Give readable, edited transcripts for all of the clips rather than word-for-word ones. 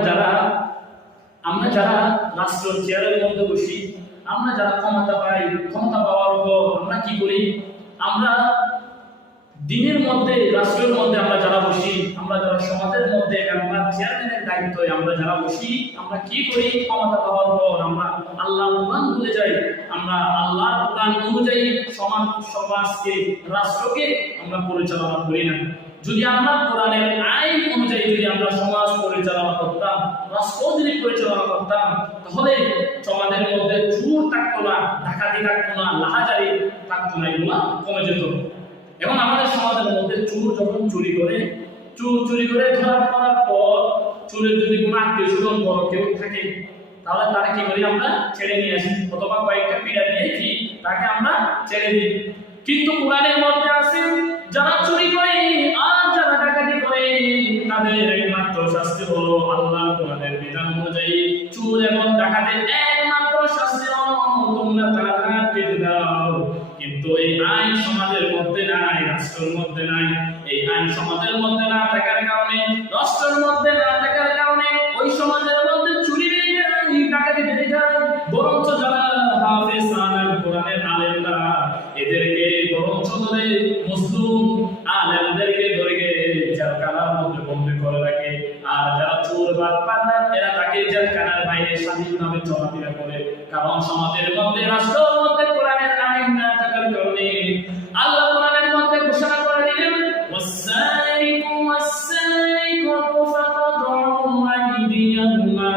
যারা আমরা যারা রাষ্ট্র চেয়ারের মধ্যে বসি, আমরা যারা ক্ষমতা পাই, ক্ষমতা পাওয়ার পর আমরা কি করি? আমরা দিনের মধ্যে, রাষ্ট্রের মধ্যে আমরা যারা বসি, আমরা যারা সমাজের মধ্যে আমরা চেয়ারম্যানের দায়িত্বে আমরা যারা বসি, আমরা কি করি? ক্ষমতা পাওয়ার পর আমরা আল্লাহর কোরআন ভুলে যাই। আমরা আল্লাহর কোরআন অনুযায়ী সমাজকে, রাষ্ট্রকে আমরা পরিচালনা করি না। যদি আমরা কোরআনের আইন অনুযায়ী যদি আমরা সমাজ পরিচালনা করতাম, রাষ্ট্র যদি পরিচালনা করতাম, তাহলে সমাজের মধ্যে চুর থাকতো না, ডাকাতি থাকতো না, লাহাজারি থাকতো না, এগুলো কমে যেত। এখন আমাদের সমাজের মধ্যে চোর যখন চুরি করে ধরা পড়ার পর, চোরের যদি কোনো আত্মীয় স্বজন বড় কেউ থাকে, তাহলে তারা কি করি? আমরা ছেড়ে নিয়ে আসি, অথবা কয়েকটা পিড়া দিয়ে কি তাকে আমরা ছেড়ে দিই। কিন্তু কোরআনের মধ্যে আছে, যারা চুরি করে আর যারা ডাকাতি করে তাদের একমাত্র শাস্তি হলো আল্লাহ কোরআনের বিধান অনুযায়ী চোর এবং ডাকাতের একমাত্র শাস্তি হলো তোমরা তারা কেটে দাও। কিন্তু এই আইন সমাজের মধ্যে নাই, রাষ্ট্রের মধ্যে নাই। এই আইন সমাজের মধ্যে না থাকার কারণে, রাষ্ট্রের মধ্যে না থাকার কারণে ওই সমাজের মধ্যে চুরি বেড়ে যায়, ডাকাতি বেড়ে যায়। বরঞ্চ যারা হাফেজ কোরআনের আলেমরা, এদেরকে বরঞ্চ ধরে মুসলিম আলেমদেরকে ধরে জেলখানার মধ্যে বন্দী করে রাখে। আর যারা চোর বাটপার, এরা তাকে জেলখানার বাইরে স্বাধীনভাবে চলাফেরা করে। কারণ সমাজের মধ্যে, রাষ্ট্রের মধ্যে কোরআনের আইন না থাকার কারণে আল্লাহ কোরআনের মধ্যে ঘোষণা করে দিলেন, ওয়াসারিকু ওয়াসারিকাতু ফাকাতউ আইদিয়াহুমা।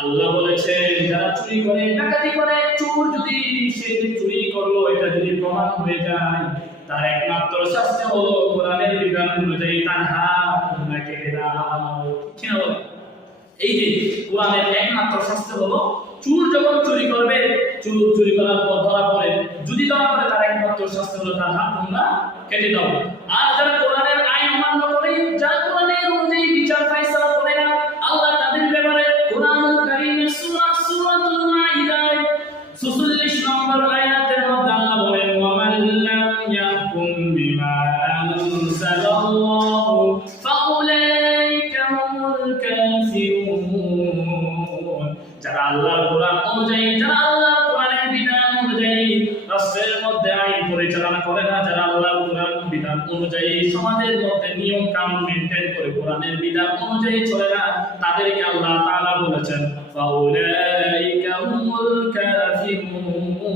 আল্লাহ বলেছেন, যারা চুরি করে, ডাকাতি করে, চোর যদি সে চুরি করলো এটা যদি প্রমাণ হয়ে যায়, তার একমাত্র শাস্তি হলো কোরআনের বিধান অনুযায়ী তার হাত তোমরা কেটে দাও। ঠিক না? এই যে কোরআনের একমাত্র শাস্তি হলো, চোর যখন চুরি করবে, চুরি করার পর ধরা পড়ে, যদি ধরা পড়ে, তার একমাত্র শাস্তি হলো তার হাত তোমরা কেটে দাও। আর যারা কোরআনের আইন অমান্য করে, যারা কোরআনের অনুযায়ী বিচার ফায়সালা করে না, আল্লাহ তাদের ব্যাপারে কোরআনুল কারীমের সূরাতুল মাইদায় ৪৪ নম্বর আয়াতের মধ্যে আল্লাহ বলেন, ওয়ামান লাম ইয়াহকুম বিমা আনজালাল্লাহু ফাউলাইকা হুমুল কাফিরুন। যারা আল্লাহর কোরআন অনুযায়ী, যারা আল্লাহর কোরআনের বিধান অনুযায়ী রাষ্ট্রের মধ্যে আইন পরিচালনা করে না, যারা আল্লাহর কোরআন বিধান অনুযায়ী সমাজের মধ্যে নিয়ম কানুন মেইনটেইন করে কোরআনের বিধান অনুযায়ী চলে না, তাদেরকে আল্লাহ তাআলা বলেছেন ফাউলাইকা হুমুল কাফিরুন।